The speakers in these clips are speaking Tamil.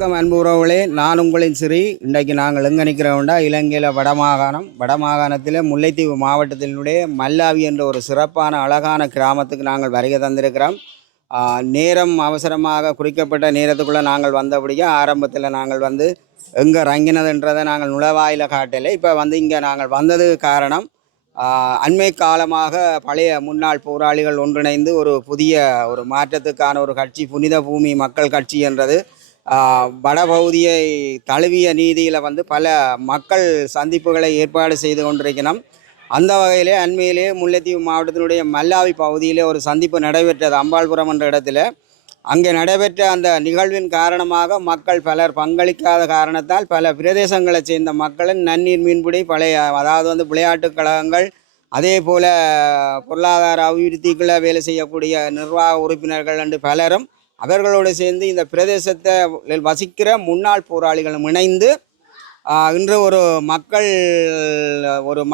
வணக்கம் அன்பு உறவுகளே, நான் உங்களின் சிறி. இன்றைக்கு நாங்கள் எங்கே நிற்கிறோம்டா, இலங்கையில் வடமாகாணத்தில் முல்லைத்தீவு மாவட்டத்தினுடைய மல்லாவி என்ற ஒரு சிறப்பான அழகான கிராமத்துக்கு நாங்கள் வருகை தந்திருக்கிறோம். நேரம் அவசரமாக குறிக்கப்பட்ட நேரத்துக்குள்ளே நாங்கள் வந்தபடியே ஆரம்பத்தில் நாங்கள் எங்கே இறங்கினதுன்றதை நாங்கள் நுழைவாயில் காட்டலை. இப்போ இங்கே நாங்கள் வந்ததுக்கு காரணம், அண்மை காலமாக பழைய முன்னாள் போராளிகள் ஒன்றிணைந்து ஒரு புதிய ஒரு மாற்றத்துக்கான ஒரு கட்சி புனித பூமி மக்கள் கட்சி என்றது வடபகுதியை தழுவிய நீதியில் பல மக்கள் சந்திப்புகளை ஏற்பாடு செய்து கொண்டிருக்கணும். அந்த வகையிலே அண்மையிலே முல்லைத்தீவு மாவட்டத்தினுடைய மல்லாவி பகுதியிலே ஒரு சந்திப்பு நடைபெற்றது. அம்பாள்புரம் என்ற இடத்துல அங்கே நடைபெற்ற அந்த நிகழ்வின் காரணமாக மக்கள் பலர் பங்களிக்காத காரணத்தால் பல பிரதேசங்களை சேர்ந்த மக்களின் நன்னீர் மீன்பிடி அதாவது விளையாட்டுக் கழகங்கள், அதே போல் பொருளாதார அபிவிருத்திக்குள்ளே வேலை செய்யக்கூடிய நிர்வாக உறுப்பினர்கள் என்று பலரும் அவர்களோடு சேர்ந்து இந்த பிரதேசத்தை வசிக்கிற முன்னாள் போராளிகளும் இணைந்து இன்று ஒரு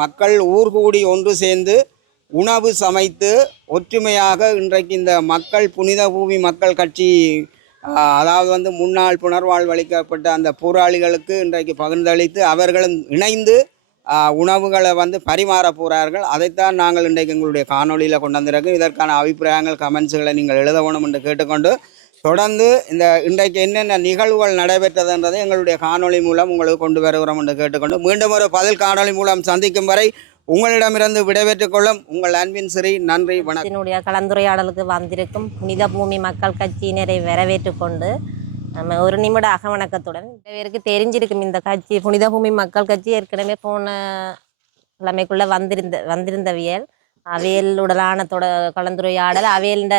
மக்கள் ஊர் கூடி ஒன்று சேர்ந்து உணவு சமைத்து ஒற்றுமையாக இன்றைக்கு இந்த மக்கள் புனித பூமி மக்கள் கட்சி, அதாவது முன்னாள் புனர்வாழ்வளிக்கப்பட்ட அந்த போராளிகளுக்கு இன்றைக்கு பகிர்ந்தளித்து அவர்களும் இணைந்து உணவுகளை பரிமாற போகிறார்கள். அதைத்தான் நாங்கள் இன்றைக்கு எங்களுடைய காணொலியில் கொண்டு வந்திருக்கோம். இதற்கான அபிப்பிராயங்கள் கமெண்ட்ஸுகளை நீங்கள் எழுத வேணும் என்று கேட்டுக்கொண்டு, தொடர்ந்து இன்றைக்கு என்னென்ன நிகழ்வுகள் நடைபெற்றதுன்றதை எங்களுடைய காணொலி மூலம் உங்களுக்கு கொண்டு வருகிறோம் என்று கேட்டுக்கொண்டு, மீண்டும் ஒரு பதில் காணொலி மூலம் சந்திக்கும் வரை உங்களிடமிருந்து விடைபெற்றுக் கொள்ளும் உங்கள் அன்பின் சிறி. நன்றி, வணக்கம். என்னுடைய கலந்துரையாடலுக்கு வந்திருக்கும் புனித பூமி மக்கள் கட்சியினரை வரவேற்றுக் கொண்டு நம்ம ஒரு நிமிட அகவணக்கத்துடன், பேருக்கு தெரிஞ்சிருக்கும் இந்த கட்சி புனித பூமி மக்கள் கட்சி ஏற்கனவே போன கிழமைக்குள்ளே வந்திருந்தவியல் அவையலுடனான கலந்துரையாடல் அவையல்ட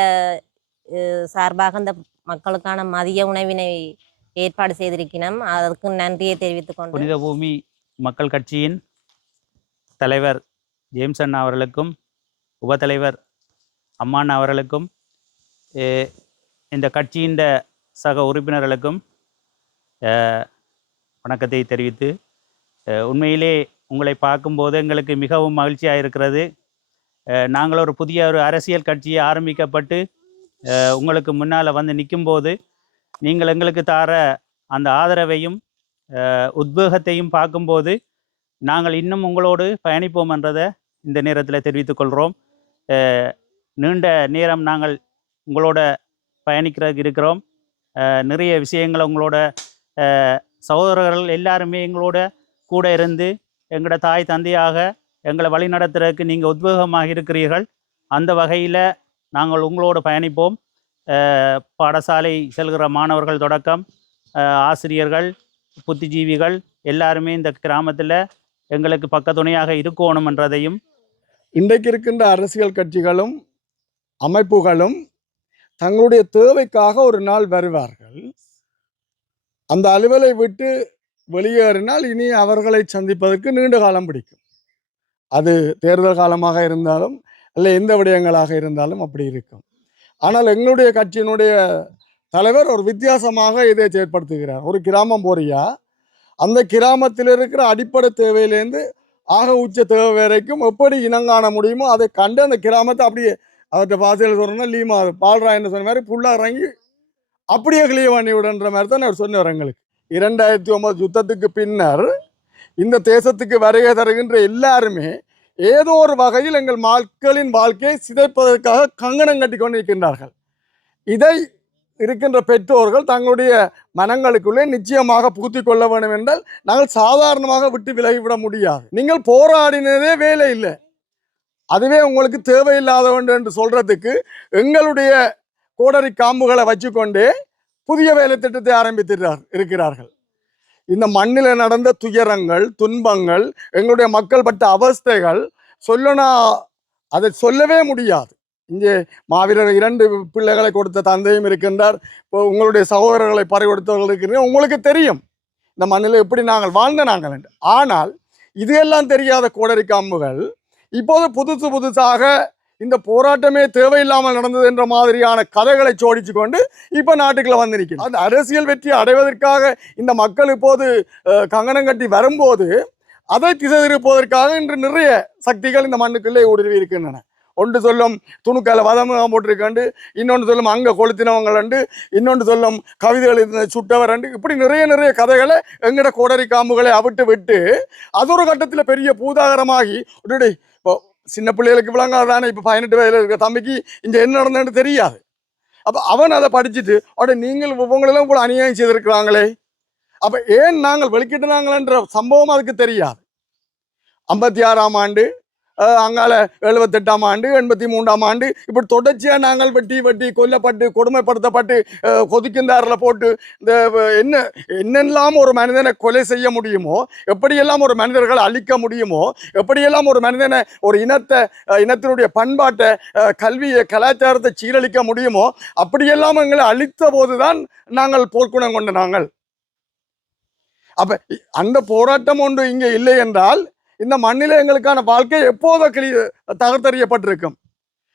சார்பாக இந்த மக்களுக்கான மதிய உணவினை ஏற்பாடு செய்திருக்கிறோம். அதற்கு நன்றியை தெரிவித்துக் கொண்டு, புனித பூமி மக்கள் கட்சியின் தலைவர் ஜேம்சன் அவர்களுக்கும் உபத்தலைவர் அம்மான் அவர்களுக்கும் இந்த கட்சியின் சக உறுப்பினர்களுக்கும் வணக்கத்தை தெரிவித்து, உண்மையிலே உங்களை பார்க்கும்போது எங்களுக்கு மிகவும் மகிழ்ச்சியாக இருக்கிறது. நாங்கள் ஒரு புதிய அரசியல் கட்சியை ஆரம்பிக்கப்பட்டு உங்களுக்கு முன்னால் நிற்கும்போது நீங்கள் எங்களுக்கு தார அந்த ஆதரவையும் உத்வேகத்தையும் பார்க்கும்போது நாங்கள் இன்னும் உங்களோடு பயணிப்போம் என்றதை இந்த நேரத்தில் தெரிவித்துக்கொள்கிறோம். நீண்ட நேரம் நாங்கள் உங்களோட பயணிக்கிறதுக்கு இருக்கிறோம். நிறைய விஷயங்களை உங்களோட சகோதரர்கள் எல்லாருமே எங்களோட கூட இருந்து எங்களோட தாய் தந்தையாக எங்களை வழி நடத்துறதுக்கு நீங்கள் உத்வேகமாக இருக்கிறீர்கள். அந்த வகையில் நாங்கள் உங்களோடு பயணிப்போம். பாடசாலை செல்கிற மாணவர்கள் தொடக்கம் ஆசிரியர்கள், புத்திஜீவிகள் எல்லாருமே இந்த கிராமத்தில் எங்களுக்கு பக்கத்துணையாக இருக்கணும் என்றதையும், இன்றைக்கு இருக்கின்ற அரசியல் கட்சிகளும் அமைப்புகளும் தங்களுடைய தேவைக்காக ஒரு நாள் வருவார்கள். அந்த அலுவலை விட்டு வெளியேறினால் இனி அவர்களை சந்திப்பதற்கு நீண்ட காலம் பிடிக்கும். அது தேர்தல் காலமாக இருந்தாலும் இல்லை எந்த விடயங்களாக இருந்தாலும் அப்படி இருக்கும். ஆனால் எங்களுடைய கட்சியினுடைய தலைவர் ஒரு வித்தியாசமாக இதை செயற்படுத்துகிறார். ஒரு கிராமம் போறியா, அந்த கிராமத்தில் இருக்கிற அடிப்படை தேவையிலேருந்து ஆக உச்ச தேவை வரைக்கும் எப்படி இனங்காண முடியுமோ அதை கண்டு அந்த கிராமத்தை அப்படியே அவர்கிட்ட பாசையில் சொல்கிறோன்னா லீமா பால்ராயன்னு சொன்ன மாதிரி ஃபுல்லாக இறங்கி அப்படியே கிளிய பண்ணி விடுன்ற மாதிரி தான் அவர் சொன்னார். எங்களுக்கு 2009 யுத்தத்துக்கு பின்னர் இந்த தேசத்துக்கு வருகை தருகின்ற எல்லாருமே ஏதோ ஒரு வகையில் எங்கள் மக்களின் வாழ்க்கையை சிதைப்பதற்காக கங்கணம் கட்டி கொண்டிருக்கின்றார்கள். இதை இருக்கின்ற பெற்றோர்கள் தங்களுடைய மனங்களுக்குள்ளே நிச்சயமாக புகுத்தி கொள்ள வேண்டும் என்றால் நாங்கள் சாதாரணமாக விட்டு விலகிவிட முடியாது. நீங்கள் போராடினதே வேலை இல்லை, அதுவே உங்களுக்கு தேவையில்லாத ஒன்று என்று சொல்றதுக்கு எங்களுடைய கோடரி காம்புகளை வச்சுக்கொண்டே புதிய வேலை திட்டத்தை இருக்கிறார்கள். இந்த மண்ணில் நடந்த துயரங்கள், துன்பங்கள், எங்களுடைய மக்கள் பட்ட அவஸ்தைகள் சொல்லனா அதை சொல்லவே முடியாது. இங்கே மாவீரர் 2 பிள்ளைகளை கொடுத்த தந்தையும் இருக்கின்றார். இப்போ உங்களுடைய சகோதரர்களை பறி கொடுத்தவர்கள் இருக்கிறீங்க. உங்களுக்கு தெரியும் இந்த மண்ணில் எப்படி நாங்கள் வாழ்ந்த நாங்கள் என்று. ஆனால் இதெல்லாம் தெரியாத கோடரி காம்புகள் இப்போது புதுசாக இந்த போராட்டமே தேவையில்லாமல் நடந்தது என்ற மாதிரியான கதைகளை சோடிச்சு கொண்டு இப்போ நாட்டுக்குள்ள வந்திருக்கிறது. அந்த அரசியல் வெற்றி அடைவதற்காக இந்த மக்கள் இப்போது கங்கணம் கட்டி வரும்போது அதை திசை திருப்பதற்காக இன்று நிறைய சக்திகள் இந்த மண்ணுக்குள்ளே ஊடுருவி இருக்கின்றன. ஒன்று சொல்லும் துணுக்கால வதமுகம் போட்டிருக்காண்டு, இன்னொன்று சொல்லும் அங்கே கொளுத்தினவங்களண்டு, இன்னொன்று சொல்லும் கவிதைகள் சுட்டவரண்டு, இப்படி நிறைய கதைகளை எங்கட கோடரி காம்புகளை அவிட்டு விட்டு அது ஒரு கட்டத்தில் பெரிய பூதாகரமாகி இப்போ சின்ன பிள்ளைகளுக்கு விளங்காதானே. இப்போ 18 வயதில் இருக்க தம்பிக்கு இங்கே என்ன நடந்ததுன்னு தெரியாது. அப்போ அவன் அதை படிச்சுட்டு நீங்கள் உங்களெல்லாம் கூட அநியாயம் செய்திருக்கிறாங்களே, அப்போ ஏன் நாங்கள் வெளிக்கிட்டுனாங்களன்ற சம்பவம் அதுக்கு தெரியாது. 56ஆம் ஆண்டு, அங்கால 78ஆம் ஆண்டு, 83ஆம் ஆண்டு, இப்படி தொடர்ச்சியாக நாங்கள் வெட்டி கொல்லப்பட்டு கொடுமைப்படுத்தப்பட்டு கொதிக்கின்றாரில் போட்டு இந்த என்னெல்லாம் ஒரு மனிதனை கொலை செய்ய முடியுமோ, எப்படியெல்லாம் ஒரு மனிதர்களை அழிக்க முடியுமோ, எப்படியெல்லாம் ஒரு மனிதனை ஒரு இனத்தினுடைய பண்பாட்டை கல்வியை கலாச்சாரத்தை சீரழிக்க முடியுமோ, அப்படியெல்லாம் எங்களை அழித்த போதுதான் நாங்கள் போர்க்குணம் கொண்ட நாங்கள். அப்ப அந்த போராட்டம் ஒன்று இங்கே இல்லை என்றால் இந்த மண்ணில் எங்களுக்கான வாழ்க்கை எப்போதோ தகர்த்தறியப்பட்டிருக்கும்,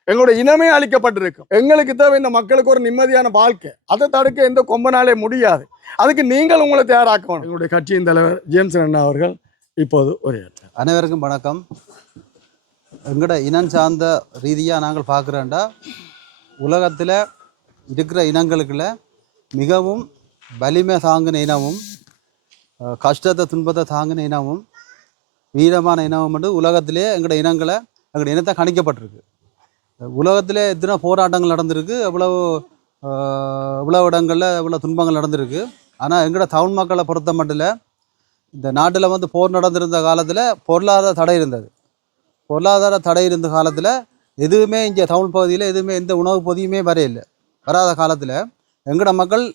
எங்களுடைய இனமே அழிக்கப்பட்டிருக்கும். எங்களுக்கு தேவை இந்த மக்களுக்கு ஒரு நிம்மதியான வாழ்க்கை. அதை தடுக்க எந்த கொம்பனாலே முடியாது. அதுக்கு நீங்கள் உங்களை தயாராக்கணும். எங்களுடைய கட்சியின் தலைவர் ஜேம்ஸ் அண்ணா அவர்கள் இப்போது உரையாற்றார். அனைவருக்கும் வணக்கம். எங்களோட இனம் சார்ந்த ரீதியாக நாங்கள் பார்க்குறோண்டா, உலகத்தில் இருக்கிற இனங்களுக்குள்ள மிகவும் வலிமை தாங்கின இனமும் கஷ்டத்தை துன்பத்தை தாங்கின இனமும் வீரமான இனமும் வந்து உலகத்திலே எங்களோட இனத்தை கணிக்கப்பட்டிருக்கு. உலகத்திலே எத்தனை போராட்டங்கள் நடந்திருக்கு, இவ்வளவு இடங்களில் இவ்வளோ துன்பங்கள் நடந்திருக்கு. ஆனால் எங்களோட தமிழ் மக்களை பொறுத்த மட்டும் இந்த நாட்டில் வந்து போர் நடந்திருந்த காலத்தில் பொருளாதார தடை இருந்தது. பொருளாதார தடை இருந்த காலத்தில் எதுவுமே இங்கே தமிழ் பகுதியில் எதுவுமே எந்த உணவு பொதியுமே வராத காலத்தில் எங்களோட மக்கள்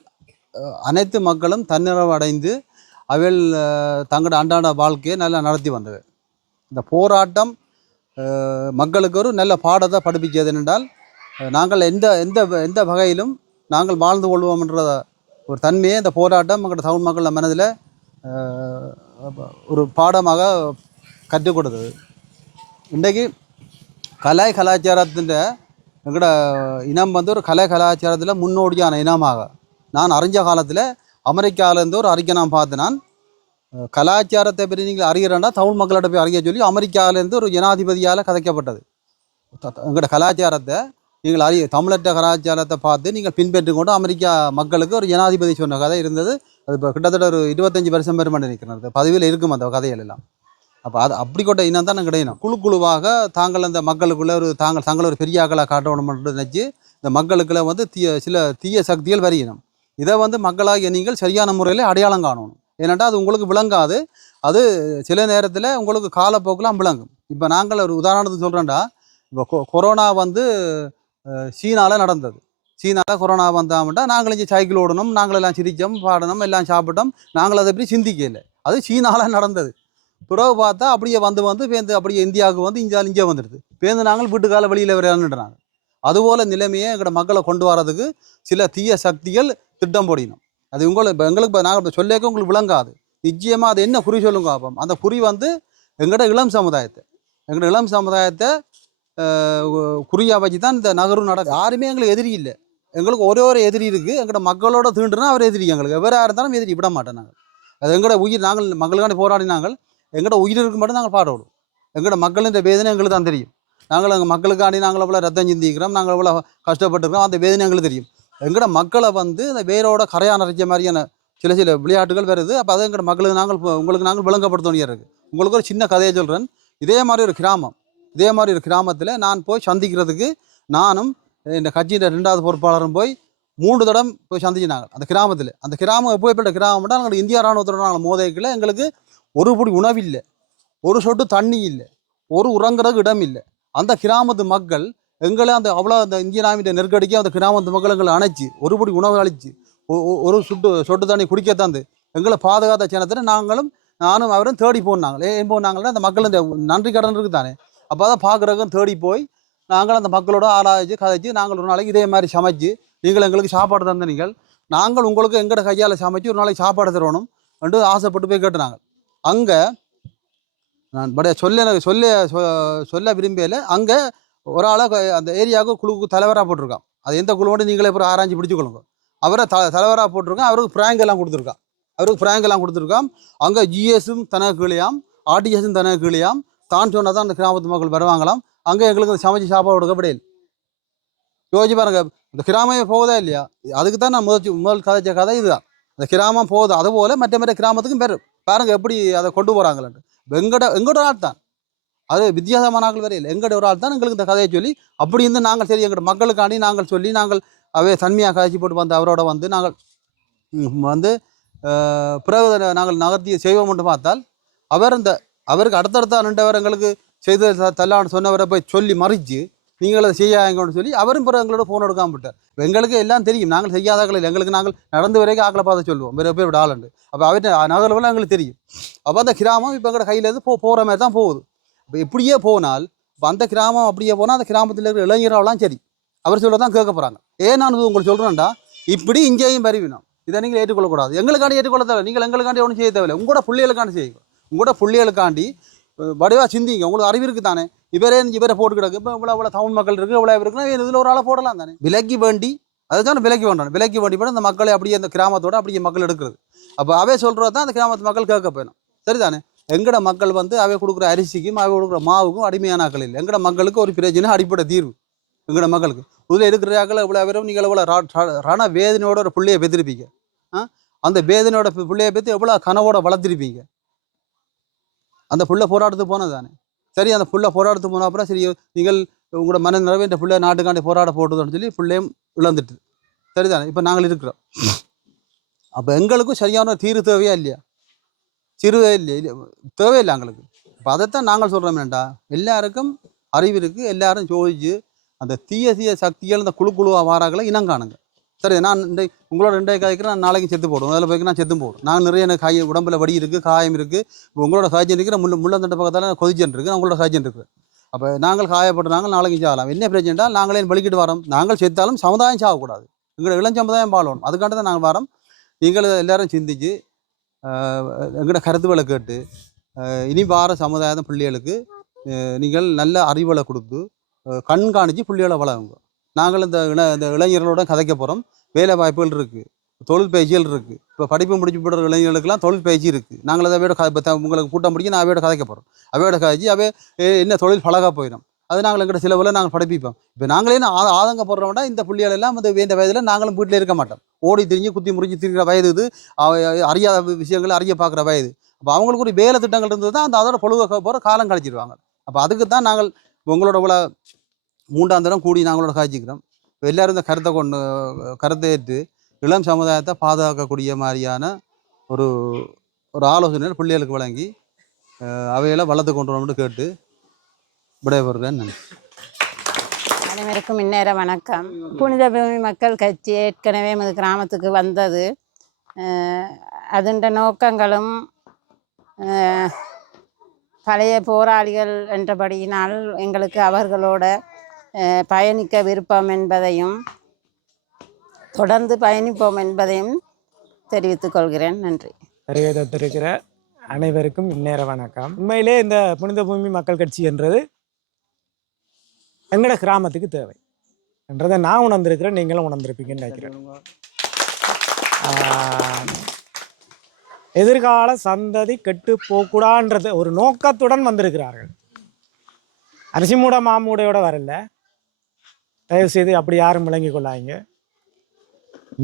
அனைத்து மக்களும் தன்னிறைவு அடைந்து அவள் தங்களோட அன்றாட வாழ்க்கையை நல்லா நடத்தி வந்தது. இந்த போராட்டம் மக்களுக்கு ஒரு நல்ல பாடத்தை படிப்பிக்கிறது என்றால், நாங்கள் எந்த எந்த எந்த வகையிலும் நாங்கள் வாழ்ந்து கொள்வோம் என்ற ஒரு தன்மையை இந்த போராட்டம் எங்களோட தமிழ் மக்கள் மனதில் ஒரு பாடமாக கற்றுக் கொடுத்தது. இன்றைக்கு கலாச்சாரத்தின் எங்களோட இனம் வந்து ஒரு கலாச்சாரத்தில் முன்னோடியான இனமாக நான் அறிஞ்ச காலத்தில் அமெரிக்காவிலேருந்து ஒரு அறிக்கை நான் பார்த்தேன். நான் கலாச்சாரத்தை பற்றி நீங்கள் அறிகிறேன்னா தமிழ் மக்கள்கிட்ட போய் அறிய சொல்லி அமெரிக்காவிலேருந்து ஒரு ஜனாதிபதியால் கதைக்கப்பட்டது. எங்களோட கலாச்சாரத்தை நீங்கள் தமிழற்ற கலாச்சாரத்தை பார்த்து நீங்கள் பின்பற்றி கொண்டு அமெரிக்கா மக்களுக்கு ஒரு ஜனாதிபதி சொன்ன கதை இருந்தது. அது இப்போ கிட்டத்தட்ட ஒரு 25 வருஷம் பெருமாண்டு நிற்கிறது பதிவில் இருக்கும் அந்த கதைகள் எல்லாம். அப்போ அது அப்படிப்பட்ட இனம் தான் நாங்கள் இனம். குழுவாக தாங்கள் அந்த மக்களுக்குள்ளே தாங்கள் ஒரு பெரிய ஆக்களாக காட்டணும்னு நினச்சி இந்த மக்களுக்குள்ள வந்து சில தீய சக்திகள் வரையணும். இதை வந்து மக்களாகிய நீங்கள் சரியான முறையில் அடையாளம் காணணும். ஏன்னாட்டா அது உங்களுக்கு விளங்காது. அது சில நேரத்தில் உங்களுக்கு காலப்போக்கெலாம் விளங்கும். இப்போ நாங்கள் ஒரு உதாரணத்துக்கு சொல்கிறோம்டா, இப்போ கொரோனா வந்து சீனாவில் நடந்தது. சீனாவில் கொரோனா வந்தாமட்டா நாங்கள் இங்கே சைக்கிள் ஓடணும், நாங்களெல்லாம் சிரித்தோம், பாடணும், எல்லாம் சாப்பிட்டோம். நாங்கள் அதை எப்படி சிந்திக்கல. அது சீனாவில் நடந்தது. பிறகு பார்த்தா அப்படியே பேருந்து அப்படியே இந்தியாவுக்கு வந்து இங்கே வந்துடுது. பேருந்து நாங்கள் வீட்டுக்கால வெளியில் விளையாண்டுறாங்க. அதுபோல் நிலைமையை எங்களோட மக்களை கொண்டு வரதுக்கு சில தீய சக்திகள் திட்டம் போடணும். அது எங்களுக்கு நாங்கள் இப்போ சொல்லிக்க உங்களுக்கு விளங்காது. நிச்சயமாக அது என்ன குறி சொல்லுங்க பார்ப்போம். அந்த குறி வந்து எங்களோட இளம் சமுதாயத்தை குறியாக வச்சு தான் இந்த நகரும் நடக்கும். யாருமே எங்களுக்கு எதிரி இல்லை. எங்களுக்கு ஒரு எதிரி இருக்குது. எங்களோட மக்களோட தீண்டுனா அவர் எதிரி. எங்களுக்கு எவராக இருந்தாலும் எதிரி விட மாட்டோம். நாங்கள் அது எங்களோட உயிர். நாங்கள் மக்களுக்காண்டி போராடினாங்கள். எங்களோட உயிருக்கு மட்டும் நாங்கள் பாடுவோம். எங்களோட மக்களின் வேதனை எங்களுக்கு தான் தெரியும். நாங்கள் எங்கள் மக்களுக்காண்டி நாங்கள் எவ்வளோ ரத்தம் சிந்திக்கிறோம், நாங்கள் எவ்வளோ கஷ்டப்பட்டுருக்கோம், அந்த வேதனை எங்களுக்கு தெரியும். எங்களோட மக்களை வந்து இந்த வேரோட கரையான அரைச்ச மாதிரியான சில விளையாட்டுகள் வருது. அப்போ அதை எங்களோட மக்களுக்கு உங்களுக்கு நாங்கள் விளங்கப்படுத்தணும் இருக்குது. உங்களுக்கு ஒரு சின்ன கதையை சொல்கிறேன். இதே மாதிரி ஒரு கிராமத்தில் நான் போய் சந்திக்கிறதுக்கு நானும் இந்த கட்சியின் 2வது பொறுப்பாளரும் போய் 3 தடவை போய் சந்திச்சினாங்க அந்த கிராமத்தில். அந்த கிராமம் எப்போப்பட்ட கிராமம்னா, நாங்கள் இந்தியா ராணுவத்தோட நாங்கள் மோதைக்குள்ள எங்களுக்கு ஒரு பிடி உணவு இல்லை, ஒரு சொட்டு தண்ணி இல்லை, ஒரு உறங்குறதுக்கு இடம் இல்லை. அந்த கிராமத்து மக்கள் எங்களை அந்த இந்திய ராணுவ நெருக்கடிக்கு அந்த கிராமத்து மக்கள் எங்களை அணைச்சி ஒரு பிடி உணவு அழிச்சு ஒரு சொட்டு தண்ணி குடிக்கத்தாந்து எங்களை பாதுகாத்த சேனத்தில் நானும் அவரும் தேடி போனாங்க. ஏன் போனாங்கன்னா, அந்த மக்கள் இந்த நன்றி கடன் இருக்குது தானே. அப்போ தான் பார்க்குறதுக்கும் தேடி போய் நாங்கள் அந்த மக்களோட ஆராய்ச்சி கதைச்சு நாங்கள் ஒரு நாளைக்கு இதே மாதிரி சமைச்சு நீங்கள் எங்களுக்கு சாப்பாடு தந்த நாங்கள் உங்களுக்கு எங்களோட கையால் சமைச்சு ஒரு நாளைக்கு சாப்பாடு தரணும் என்று ஆசைப்பட்டு போய் கேட்டுனாங்க. அங்கே நான் சொல்ல விரும்பியல. அங்கே ஒரு ஆளை அந்த ஏரியாவுக்கு குழுவுக்கு தலைவராக போட்டிருக்கான். அது எந்த குழுவோடு நீங்களே இப்போ ஆராய்ச்சி பிடிச்சிக்கொள்ளுங்க. அவரை தலைவராக போட்டிருக்கான். அவருக்கு ஃப்ராங்கெல்லாம் கொடுத்துருக்கான். அங்கே ஜிஎஸும் தனக்கு கீழையாம், ஆர்டிஎஸும் தனக்கு கீழையாம். தான் சொன்னால் தான் அந்த கிராமத்து மக்கள் வருவாங்களாம். அங்கே எங்களுக்கு சமைச்சு சாப்பாடு கொடுக்க விடையில் யோசிச்சு பாருங்க. இந்த கிராமமே போகுதா இல்லையா? அதுக்கு தான் நான் முதல் கதைச்ச கதை இதுதான். இந்த கிராமம் போகுது, அதுபோல் மற்ற கிராமத்துக்கும் பேர் பாருங்க எப்படி அதை கொண்டு போகிறாங்களேன்ட்டு. எங்கட ஆள் தான் அது வித்தியாசமான ஆட்கள் வரையில் எங்கட ஒரு ஆள் தான் எங்களுக்கு இந்த கதையை சொல்லி அப்படி இருந்து நாங்கள் சரி எங்களோட மக்களுக்காண்டி நாங்கள் சொல்லி நாங்கள் அவே தன்மையாக கதைச்சி போட்டு வந்து அவரோட வந்து நாங்கள் வந்து பிறகு நாங்கள் நகர்த்திய செய்வோம் என்று பார்த்தால் அவருக்கு அடுத்தடுத்த நின்றவர் எங்களுக்கு செய்து தள்ளான்னு சொன்னவரை போய் சொல்லி மறித்து நீங்கள் அதை செய்யாங்கன்னு சொல்லி அவரும் பிறகு எங்களோட ஃபோன் எடுக்காம விட்டார். எங்களுக்கு எல்லாம் தெரியும், நாங்கள் செய்யாதாக்கள் இல்லை, எங்களுக்கு நாங்கள் நடந்து வரைக்கும் ஆக்களை பார்த்து சொல்லுவோம் வேறு பேர் விட ஆளுண்டு. அப்போ அவர்கிட்ட நகர்வுலாம் எங்களுக்கு தெரியும். அப்போ அந்த கிராமம் இப்போ எங்களோட கையிலேருந்து போகிற மாதிரி தான் போகுது. இப்போ இப்படியே போனால் இப்போ அந்த கிராமம் அப்படியே போனால் அந்த கிராமத்தில் இருக்கிற இளைஞர்களெலாம் சரி அவர் சொல்ல தான் கேட்க போகிறாங்க. ஏன் நான் உங்களுக்கு சொல்கிறேன்டா, இப்படி இங்கேயும் பரவினோம், இதை நீங்கள் ஏற்றுக்கொள்ளக்கூடாது. எங்களுக்காண்டி ஏற்றுக்கொள்ள தேவை, நீங்கள் எங்களுக்காண்டி ஒன்றும் செய்ய தேவையில்லை. உங்களோட பிள்ளைகளுக்காண்டி செய்யுங்க, உங்களோட பிள்ளைகளுக்காண்டி வடிவாக சிந்திங்க. உங்களுக்கு அறிவு இருக்குது தானே, இவரை போட்டு கிடக்கு. இப்போ இவ்வளோ தமிழ் மக்கள் இருக்குது, இவ்வளோ இருக்குன்னா இதில் ஒரு ஆளை போடலாம் தானே. விலைக்கு வேண்டி அதுதான் விலைக்கு வேண்டாம், விலைக்கு வேண்டி போட அந்த மக்களை அப்படியே அந்த கிராமத்தோட அப்படியே மக்கள் எடுக்கிறது. அப்போ அவை சொல்கிறது தான் அந்த கிராமத்து மக்கள் கேட்க போயிடும். சரிதானே? எங்கட மக்கள் வந்து அவை கொடுக்குற அரிசிக்கும் அவை கொடுக்குற மாவுக்கும் அடிமையான ஆக்கள் இல்லை. எங்கட மக்களுக்கு ஒரு பிரச்சனை அடிப்படை தீர்வு. எங்கட மக்களுக்கு இதில் இருக்கிறாக்கள் இவ்வளோ பேரும் நீங்கள் எவ்வளோ ரண வேதனையோட ஒரு பிள்ளையை பெற்றிருப்பீங்க. அந்த வேதனையோட பிள்ளையை பற்றி எவ்வளோ கனவோட வளர்த்திருப்பீங்க. அந்த புள்ள போராட்டத்துக்கு போனது தானே. சரி, அந்த புள்ள போராட்டத்துக்கு போன அப்புறம் சரி நீங்கள் உங்களோட மன நிறைவே இந்த பிள்ளை நாட்டுக்காண்டி போராட போட்டுதுன்னு சொல்லி பிள்ளையும் இழந்துட்டு. சரிதானே? இப்போ நாங்கள் இருக்கிறோம். அப்போ எங்களுக்கும் சரியான ஒரு தீர்வு தேவையா இல்லையா? சிறுவே இல்லை, தேவையில்லை எங்களுக்கு. இப்போ அதைத்தான் நாங்கள் சொல்கிறோம். வேண்டா எல்லாருக்கும் அறிவு இருக்குது, எல்லாரும் ஜோதிச்சு அந்த தீய சக்திகள் இந்த குழுவாக வாராக்களை இனம் காணுங்க. சரி, நான் உங்களோட ரெண்டே காய்க்கிறேன், நான் நாளைக்கு செத்து போடுவோம், அதில் போய்க்கு நான் செத்து போடுவோம். நான் நிறைய எனக்கு காய் உடம்புல வடி இருக்குது, காயம் இருக்குது. உங்களோட காய்ச்சல் இருக்கிற முள்ளந்தண்டை பக்கத்தில் கொதிச்சன் இருக்குது, உங்களோட காய்ச்சல் இருக்குது. அப்போ நாங்கள் காயப்படுறாங்க, நாளைக்கு சாகலாம். என்ன பிரச்சனை? நாங்களே வெளிக்கிட்டு வரோம். நாங்கள் செத்தாலும் சமுதாயம் சாகக்கூடாது, எங்களோட இளம் சமுதாயம் வாழணும். அதுக்காண்டி தான் நாங்கள் வரோம். நீங்கள் எல்லோரும் சிந்திச்சு எங்களோட கருத்துக்களை கேட்டு இனி வார சமுதாய பிள்ளைகளுக்கு நீங்கள் நல்ல அறிவுகளை கொடுத்து கண்காணித்து பிள்ளைகளை வளருங்க. நாங்கள் இந்த இளைஞர்களோட கதைக்க போகிறோம். வேலை வாய்ப்புகள் இருக்குது, தொழில் பயிற்சிகள் இருக்குது. இப்போ படிப்பு முடிச்சு போடுற இளைஞர்களுக்கெல்லாம் தொழில் பயிற்சி இருக்குது. நாங்கள் அதை உங்களுக்கு கூட்டம் முடிக்க நான் அவையோட கதைக்க போகிறோம். அவையோட கதைச்சி என்ன தொழில் பழகா போயிடும். அது நாங்கள் எங்கிட்ட சிலவில் நாங்கள் படிப்பிப்போம். இப்போ நாங்களே ஆதங்கப்படுறோம்னா இந்த புள்ளிகள் எல்லாம் வந்து வேண்ட வயதில் நாங்களும் வீட்டில் இருக்க மாட்டோம். ஓடி திரிஞ்சு குத்தி முறிஞ்சு திரிகிற வயது இது, அறியாத விஷயங்களை அறிய பார்க்குற வயது. அப்போ அவங்களுக்கு ஒரு வேலை திட்டங்கள் இருந்தது தான் அதோட பொழுதுக்க போகிற காலம் கழிச்சிடுவாங்க. அப்போ அதுக்கு தான் நாங்கள் உங்களோட இவ்வளோ 3ஆம் தரம் கூடி நாங்களோட காய்ச்சிக்கிறோம். இப்போ எல்லோரும் இந்த கருத்தை ஏற்று இளம் சமுதாயத்தை பாதுகாக்கக்கூடிய மாதிரியான ஒரு ஆலோசனை பிள்ளைகளுக்கு வழங்கி அவைகளை வளர்த்து கொண்டு வரணும்னு கேட்டு விடைபெறுகிறேன். அனைவருக்கும் இந்நேர வணக்கம். புனித பூமி மக்கள் கட்சி ஏற்கனவே எமது கிராமத்துக்கு வந்தது. அதன் நோக்கங்களும் பழைய போராளிகள் என்றபடியினால் எங்களுக்கு அவர்களோட பயணிக்க விருப்பம் என்பதையும் தொடர்ந்து பயணிப்போம் என்பதையும் தெரிவித்துக் கொள்கிறேன். நன்றி. வருகை தந்திருக்கிற அனைவருக்கும் இந்நேர வணக்கம். உண்மையிலே இந்த புனித பூமி மக்கள் கட்சி என்றது எங்களோட கிராமத்துக்கு தேவை என்றதை நான் உணர்ந்திருக்கிறேன், நீங்களும் உணர்ந்திருப்பீங்கன்னு நினைக்கிறேன். எதிர்கால சந்ததி கெட்டு போகக்கூடாதுன்றது ஒரு நோக்கத்துடன் வந்திருக்கிறார்கள். அரிசி மூட மாமூடையோட வரல, தயவுசெய்து அப்படி யாரும் விளங்கி கொள்ளாங்க.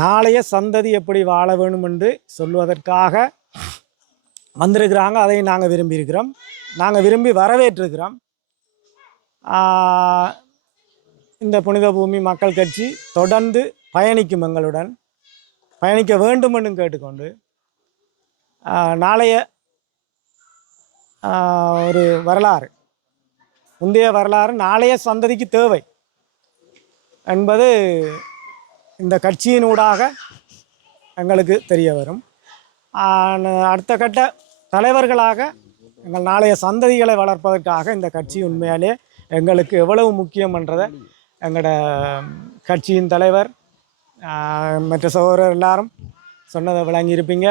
நாளைய சந்ததி எப்படி வாழ வேணும் என்று சொல்வதற்காக வந்திருக்கிறாங்க. அதை நாங்கள் விரும்பியிருக்கிறோம், நாங்கள் விரும்பி வரவேற்றிருக்கிறோம். இந்த புனித பூமி மக்கள் கட்சி தொடர்ந்து பயணிக்கும், எங்களுடன் பயணிக்க வேண்டும் என்று கேட்டுக்கொண்டு நாளைய ஒரு வரலாறு, முந்தைய வரலாறு நாளைய சந்ததிக்கு தேவை என்பது இந்த கட்சியினூடாக எங்களுக்கு தெரிய வரும். அடுத்த கட்ட தலைவர்களாக எங்கள் நாளைய சந்ததிகளை வளர்ப்பதற்காக இந்த கட்சி உண்மையாலே எங்களுக்கு எவ்வளவு முக்கியம் என்றதை எங்களோட கட்சியின் தலைவர் மற்ற சகோதரர் எல்லாரும் சொன்னதை விளங்கியிருப்பீங்க.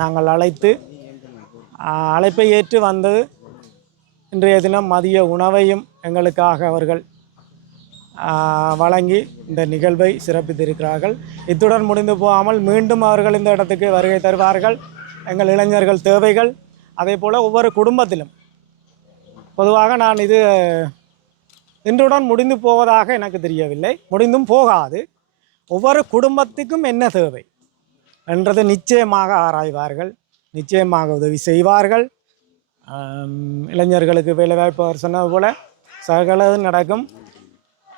நாங்கள் அழைப்பை ஏற்று வந்தது இன்றைய தினம் மதிய உணவையும் எங்களுக்காக அவர்கள் வழங்கி இந்த நிகழ்வை சிறப்பித்திருக்கிறார்கள். இத்துடன் முடிந்து போகாமல் மீண்டும் அவர்கள் இந்த இடத்துக்கு வருகை தருவார்கள். எங்கள் இளைஞர்கள் தேவைகள் அதே போல் ஒவ்வொரு குடும்பத்திலும் பொதுவாக நான் இது இன்றுடன் முடிந்து போவதாக எனக்கு தெரியவில்லை, முடிந்தும் போகாது. ஒவ்வொரு குடும்பத்துக்கும் என்ன தேவை என்றதை நிச்சயமாக ஆராய்வார்கள், நிச்சயமாக உதவி செய்வார்கள். இளைஞர்களுக்கு வேலைவாய்ப்பு அவர் சொன்னது போல் சகலது நடக்கும்.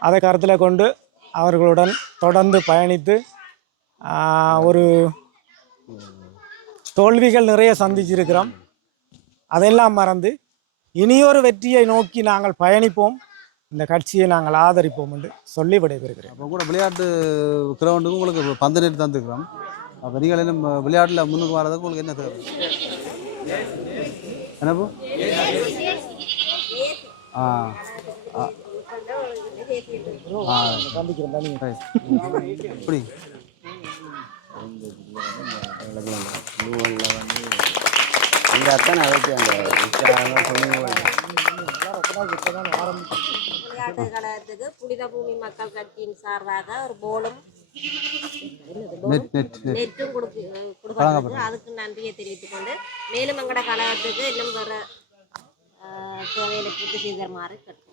அதை கருத்தில் கொண்டு அவர்களுடன் தொடர்ந்து பயணித்து ஒரு தோல்விகள் நிறைய சந்திச்சிருக்கிறோம், அதெல்லாம் மறந்து இனியொரு வெற்றியை நோக்கி நாங்கள் பயணிப்போம், இந்த கட்சியை நாங்கள் ஆதரிப்போம் என்று சொல்லி விடைபெறுகிறேன். அப்போ கூட விளையாட்டு கிரவுண்டுக்கு உங்களுக்கு பந்து நேற்று தந்துக்கிறோம். அப்போ நீங்கள் என்ன விளையாட்டில் முன்னுக்கு வர்றதுக்கு உங்களுக்கு என்ன தேவை? என்னப்போ எப்படி அந்த அத்தனை அதுக்கு அந்த உற்சாகங்கள் விளையாட்டு கழகத்துக்கு புனித பூமி மக்கள் கட்சியின் சார்பாக ஒரு போலும் நெட்டும் கொடுக்கப்பட்டிருக்கு. அதுக்கு நன்றியை தெரிவித்துக் கொண்டு மேலும் எங்களோட கழகத்துக்கு இன்னும் வர தேவையை பூர்த்தி செய்து தருமாறு கேட்கிறேன்.